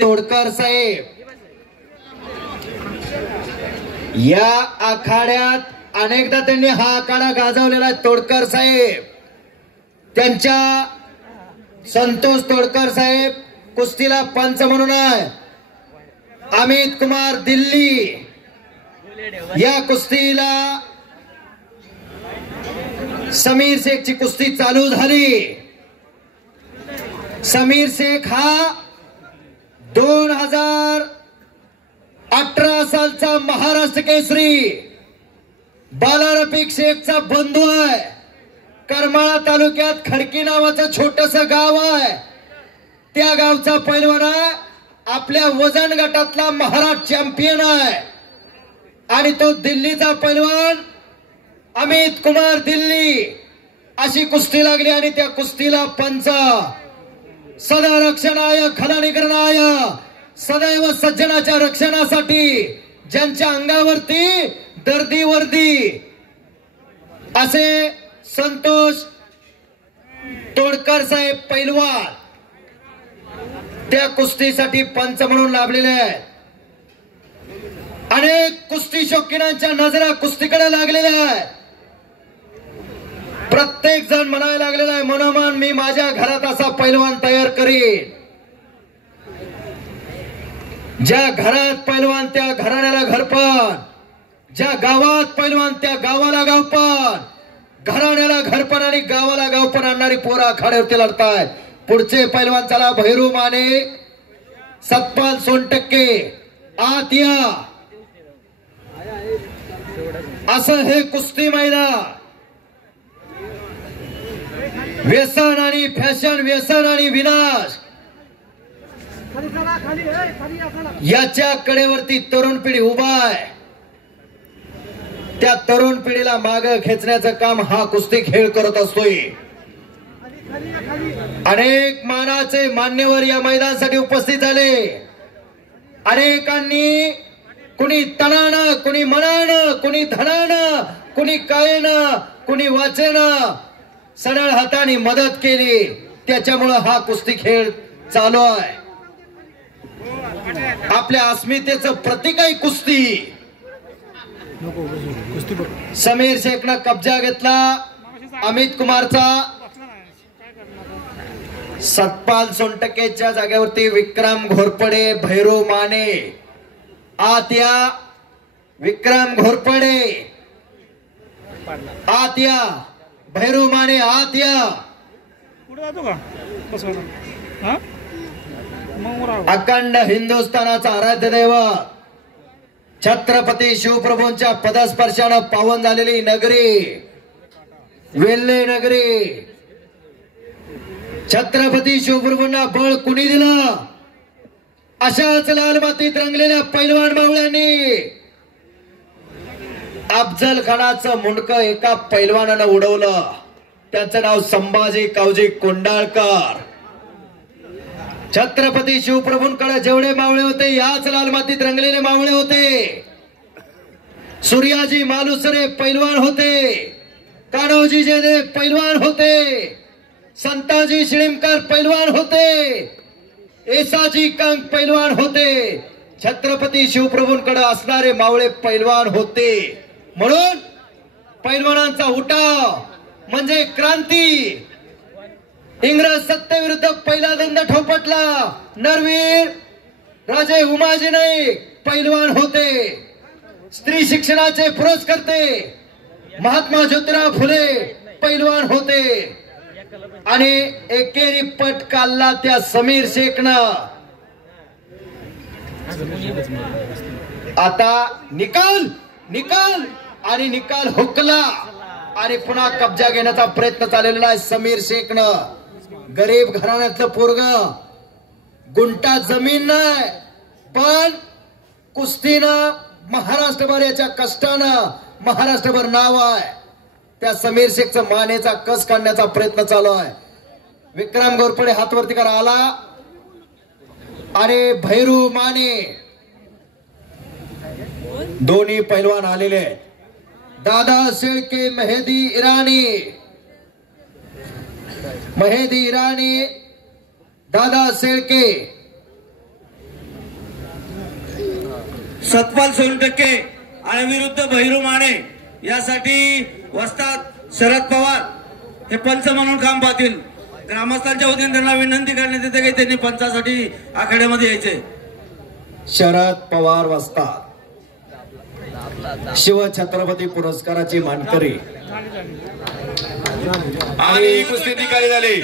तोडकर साहेब या आखाड्यात अनेकदा त्यांनी हा आखाडा गाजवलेला आहे। तोडकर साहेब त्यांच्या संतोष तोडकर साहेब कुस्तीला पंच म्हणून आहे। अमित कुमार दिल्ली या कुस्तीला समीर शेख ची कुस्ती चालू झाली। समीर शेख हा 2018 सालचा महाराष्ट्र केसरी बाला रफिक शेखचा बंधू आहे। करमाळा तालुक्यात खडकी नावाचं छोटस गाव आहे। त्या गावचा पैलवान आहे। आपल्या वजन गटातला महाराष्ट्र चॅम्पियन आहे आणि तो दिल्लीचा पैलवान अमित कुमार दिल्ली। अशी कुस्ती लागली आणि त्या कुस्तीला पंच सदा रक्षणाय खलानिकरणाय सदैव सज्जनाच्या रक्षणासाठी ज्यांच्या अंगावरती दर्दी वर्दी असे संतोष तोडकर साहेब पैलवान त्या कुस्तीसाठी पंच म्हणून लाभलेले आहेत। अनेक कुस्ती शौकीनांच्या नजरा कुस्तीकडे लागलेल्या आहेत। प्रत्येक जण म्हणायला लागलेला आहे मनोमन मी माझ्या घरात असा पैलवान तयार करीन। ज्या घरात पैलवान त्या घराण्याला घरपण, ज्या गावात पैलवान त्या गावाला गावपण, घराण्याला घरपण आणि गावाला गावपण आणणारी पोरं आखाड्यावरती लढतायत। पुढचे पैलवान चला भैरू माने सतपाल सोनटक्के आत या। असं हे कुस्ती मैदान व्यसन आणि फॅशन, व्यसन आणि विनाश याच्या कडेवरती तरुण पिढी उभा आहे। त्या तरुण पिढीला मागे खेचण्याचं काम हा कुस्ती खेळ करत असतोय। अनेक मानाचे मान्यवर या मैदानासाठी उपस्थित झाले। अनेकांनी कुणी तनानं, कुणी मनानं, कुणी धनानं, कुणी कायेनं, कुणी वाचेनं सरळ हाताने मदत केली। त्याच्यामुळे हा कुस्ती खेळ चालू आहे। आपल्या अस्मितेचं प्रतीक आहे कुस्ती। समीर शेखनं कब्जा घेतला अमित कुमारचा। सतपाल सोनटकेच्या जागेवरती विक्रम घोरपडे भैरू माने आत या। विक्रम घोरपडे आत या। भैरू माने आत या। अखंड हिंदुस्थानाचा आराध्य दैवत छत्रपती शिवप्रभूंच्या पदस्पर्शानं पावन झालेली नगरी वेल्हे नगरी। छत्रपती शिवप्रभूंना बळ कुणी दिलं? अशाच लाल मातीत रंगलेल्या पैलवान मावळ्यांनी अफजल खानाचं मुंडकं एका पैलवानानं उडवलं। त्याचं नाव संभाजी कावजी कोंडाळकर। छत्रपती शिवप्रभूंकडे जेवढे मावळे होते याच लाल मातीत रंगलेले मावळे होते। सूर्याजी मालुसरे पैलवान होते। कान्होजी जयदेव पैलवान होते। संताजी शिळीमकर पैलवान होते। येसाजी कंक पैलवान होते। छत्रपती शिवप्रभूंकडे असणारे मावळे पैलवान होते। म्हणून पैलवानांचा उठाव म्हणजे क्रांती। इंग्रज सत्तेविरुद्ध पहिला दंड ठोपटला नरवीर राजे उमाजी नाईक पैलवान होते। स्त्री शिक्षणाचे पुरस्कर्ते महात्मा ज्योतिराव फुले पैलवान होते आणि एकेरी पट काढला त्या समीर शेखनं। आता निकाल निकाल आणि निकाल हुकला आणि पुन्हा कब्जा घेण्याचा प्रयत्न चाललेला आहे समीर शेखनं। गरीब घराण्यातलं पोरग, गुंटा जमीन नाही पण कुस्तीनं महाराष्ट्रभर याच्या कष्टानं महाराष्ट्रभर नाव आहे। त्या समीर शेखचं मानेचा कस काढण्याचा प्रयत्न चालू आहे। विक्रम घोरपडे हातवरती करा आला आणि भैरू माने दोन्ही पैलवान आलेले आहेत। दादा शेळके मेहदी इराणी दादा शेळके सतपाल सोनटक्के आणि विरुद्ध भैरू माने यासाठी वस्ताद शरद पवार हे पंच म्हणून काम पाहतील। ग्रामस्थांच्या वतीने त्यांना विनंती करण्यात येते की त्यांनी पंचासाठी आखाड्यामध्ये यायचे। शरद पवार वस्ताद शिवछत्रपती पुरस्काराची मानकरी आणि कुस्ती निकाली झाली।